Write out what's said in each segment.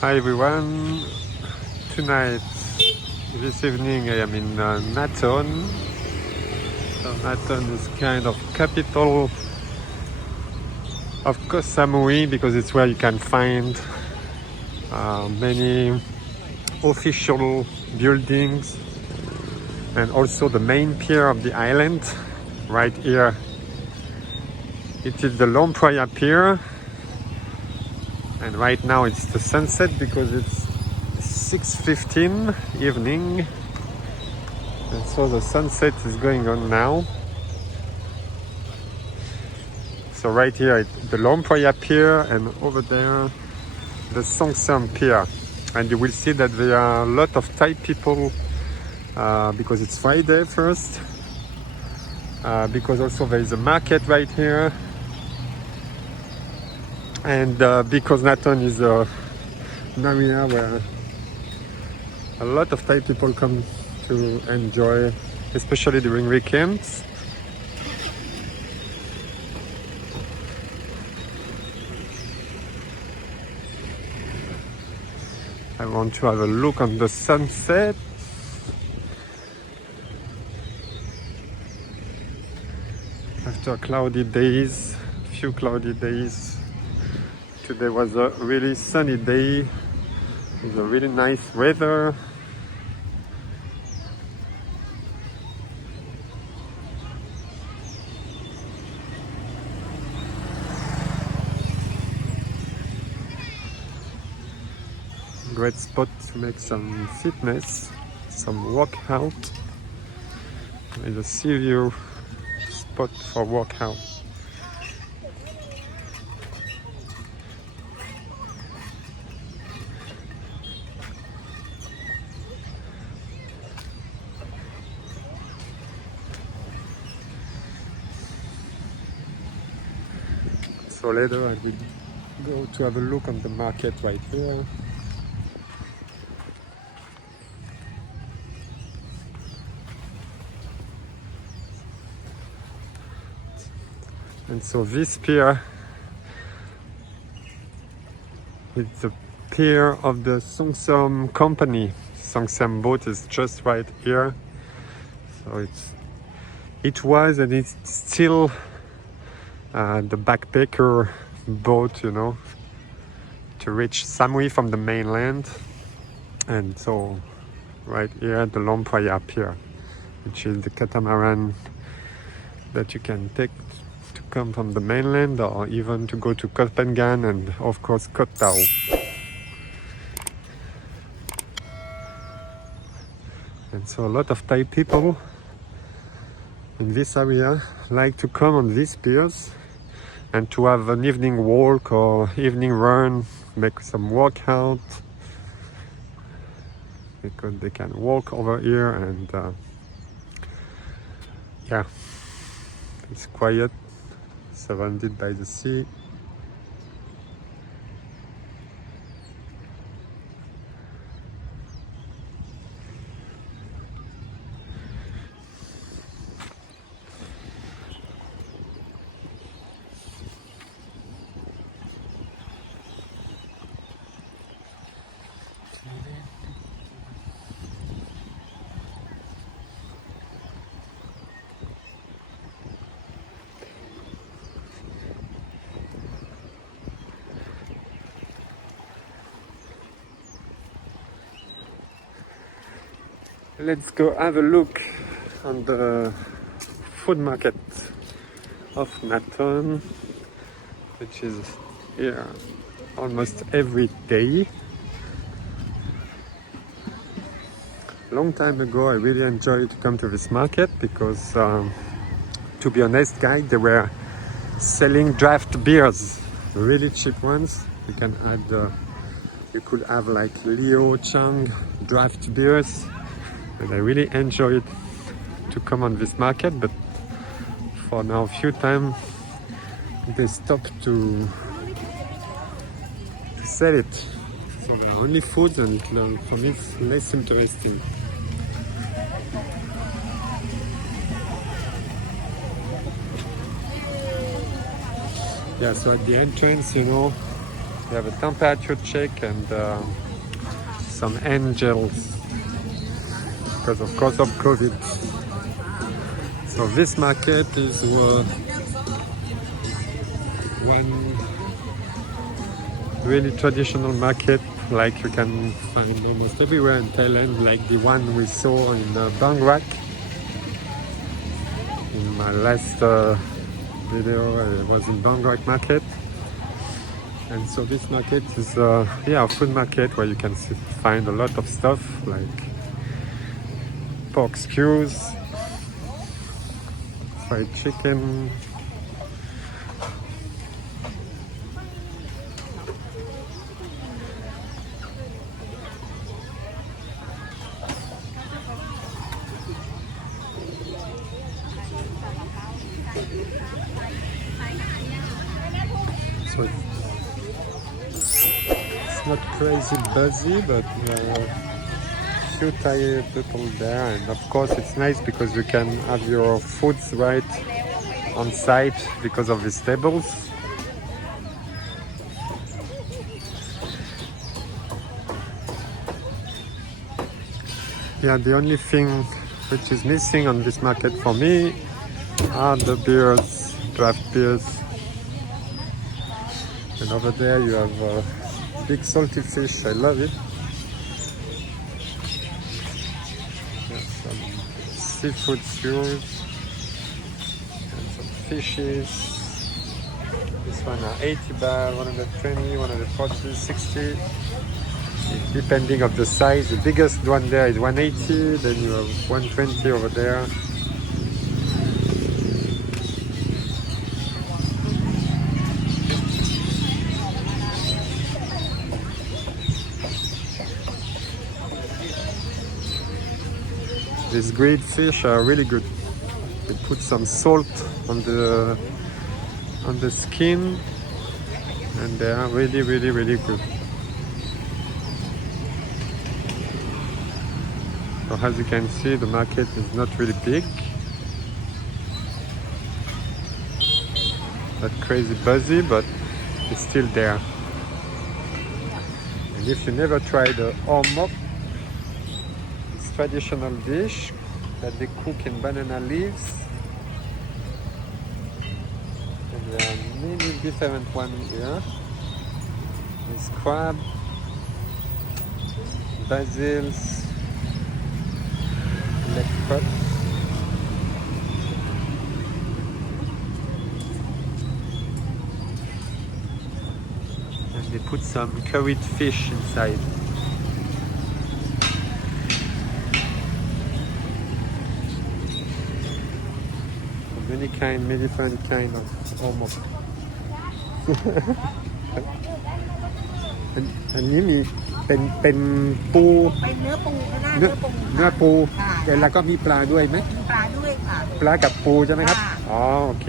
Hi everyone, tonight, this evening I am in Nathon. So Nathon is kind of capital of Koh Samui because it's where you can find many official buildings and also the main pier of the island right here. It is the Pier, and right now it's the sunset because it's 6:15 evening, and so the sunset is going on now. So right here the Pier, and over there the Nathon Pier, and you will see that there are a lot of Thai people because it's Friday first, because also there is a market right here, and because Nathon is an area where a lot of Thai people come to enjoy, especially during weekends. I want to have a look on the sunset. After cloudy days, few cloudy days, today was a really sunny day with a really nice weather. Great spot to make some fitness, some workout. It's a sea view spot for workout. So later I will go to have a look on the market right here. And so this pier is the pier of the Songsam company. Songsam boat is just right here. So it was and it's still the backpacker boat, you know, to reach Samui from the mainland. And so right here the Lompaya Pier, which is the catamaran that you can take to come from the mainland or even to go to Koh Phangan and of course Koh Tao. And so a lot of Thai people in this area like to come on these piers and to have an evening walk or evening run, make some workout, because they can walk over here and yeah, it's quiet, surrounded by the sea. Let's go have a look on the food market of Nathon, which is here almost every day. Long time ago I really enjoyed to come to this market because to be honest guys, they were selling draft beers, really cheap ones. You can add you could have like Leo Chang draft beers, and I really enjoyed to come on this market, but for now a few times they stopped to sell it. So there are only foods, and for me it's less interesting. Yeah, so at the entrance, you know, We have a temperature check and some angels because of course of COVID. So this market is one really traditional market like you can find almost everywhere in Thailand, like the one we saw in Bangkok. In my last video I was in Bangkok market. And so this market is a food market where you can find a lot of stuff like pork stews, fried chicken, so it's not crazy busy, but few Thai people there, and of course it's nice because you can have your foods right on site because of these tables. Yeah, the only thing which is missing on this market for me are the beers, draft beers. And over there you have big salty fish, I love it. Some seafood stews and some fishes. This one are 80 baht, 120, 140, 60. Depending of the size. The biggest one there is 180, then you have 120 over there. These grilled fish are really good. They put some salt on the skin and they are really good. So as you can see, the market is not really big, not crazy busy, but it's still there. And if you never tried the ormok, it's traditional dish that they cook in banana leaves. And there are many different ones here. There's crab, basils, leg cut. And they put some curried fish inside. Many different kind of ormok. อันนี้มีเป็นปู เป็นเนื้อปูค่ะ เนื้อปู ค่ะ แล้วก็มีปลาด้วยไหม มีปลาด้วยค่ะ ปลากับปูใช่ไหมครับ ค่ะ อ๋อโอเค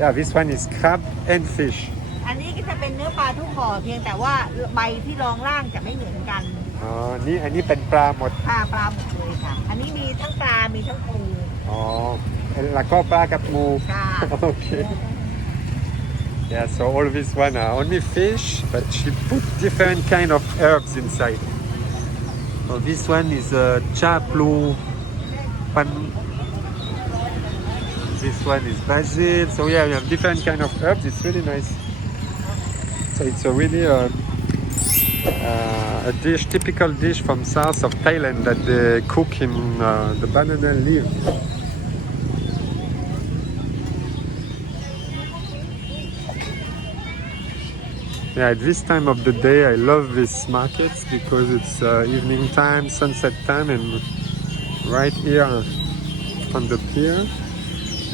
Yeah, this one is crab and fish. อันนี้ก็จะเป็นเนื้อปลาทุกห่อเพียงแต่ว่าใบที่รองล่างจะไม่เหมือนกัน อ๋ออันนี้เป็นปลาหมด ค่ะปลาหมดเลยค่ะ อันนี้มีทั้งปลา มีทั้งปู อ๋อแล้วก็ปลากับปู ค่ะ โอเค Yeah, so all this one are only fish, but she put different kind of herbs inside. So this one is cha plu pan. This one is basil. So yeah, we have different kind of herbs. It's really nice. So it's a really a dish, typical dish from south of Thailand that they cook in the banana leaf. Yeah, at this time of the day I love these markets because it's evening time, sunset time, and right here on the pier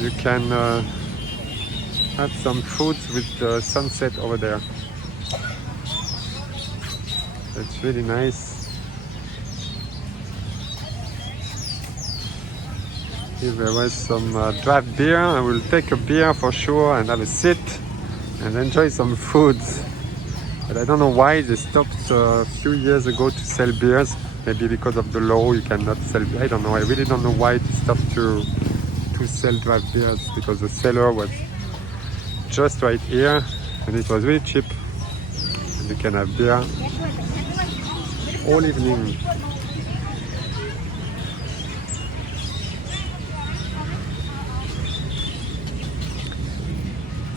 you can have some food with the sunset over there. It's really nice. If there was some draft beer, I will take a beer for sure and have a sit and enjoy some food. But I don't know why they stopped a few years ago to sell beers. Maybe because of the law you cannot sell. I don't know. I really don't know why they stopped to sell draft beers, because the cellar was just right here and it was really cheap. And You can have beer all evening.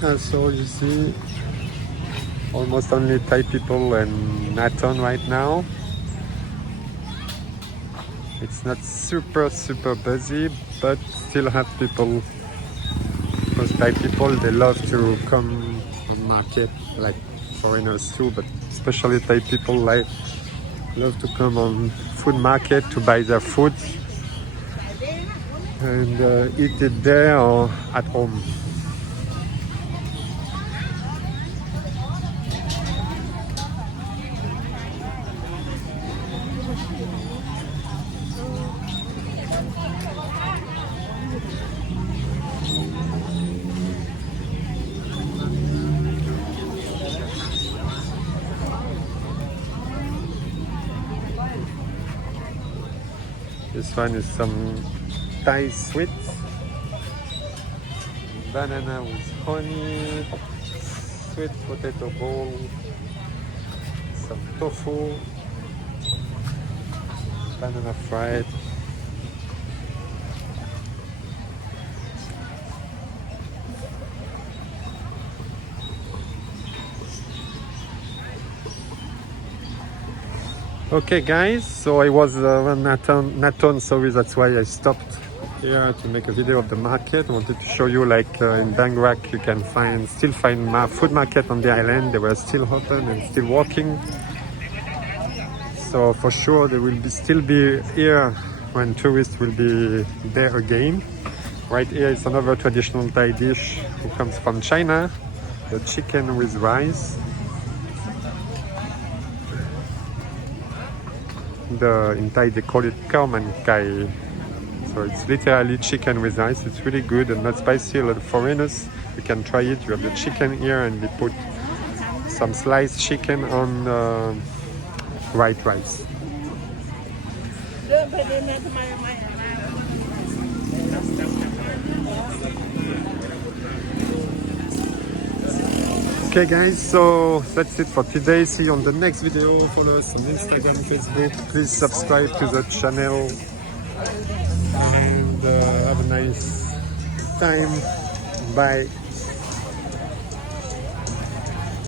And so you see almost only Thai people and Nathon right now. It's not super busy, but still have people. Because Thai people, they love to come on market, like foreigners too, but especially Thai people love to come on food market to buy their food and eat it there or at home. This one is some Thai sweets, banana with honey, sweet potato bowl, some tofu, banana fried. Okay guys, so I was on Nathon, sorry, that's why I stopped here to make a video of the market. I wanted to show you like in Bangkok you can still find food market on the island. They were still open and still working. So for sure they will still be here when tourists will be there again. Right here is another traditional Thai dish who comes from China, the chicken with rice. In Thai they call it khao man kai, so it's literally chicken with rice. It's really good and not spicy. A lot of foreigners, you can try it. You have the chicken here and they put some sliced chicken on white rice. Okay guys, so that's it for today. See you on the next video. Follow us on Instagram, Facebook. Please subscribe to the channel and have a nice time. Bye.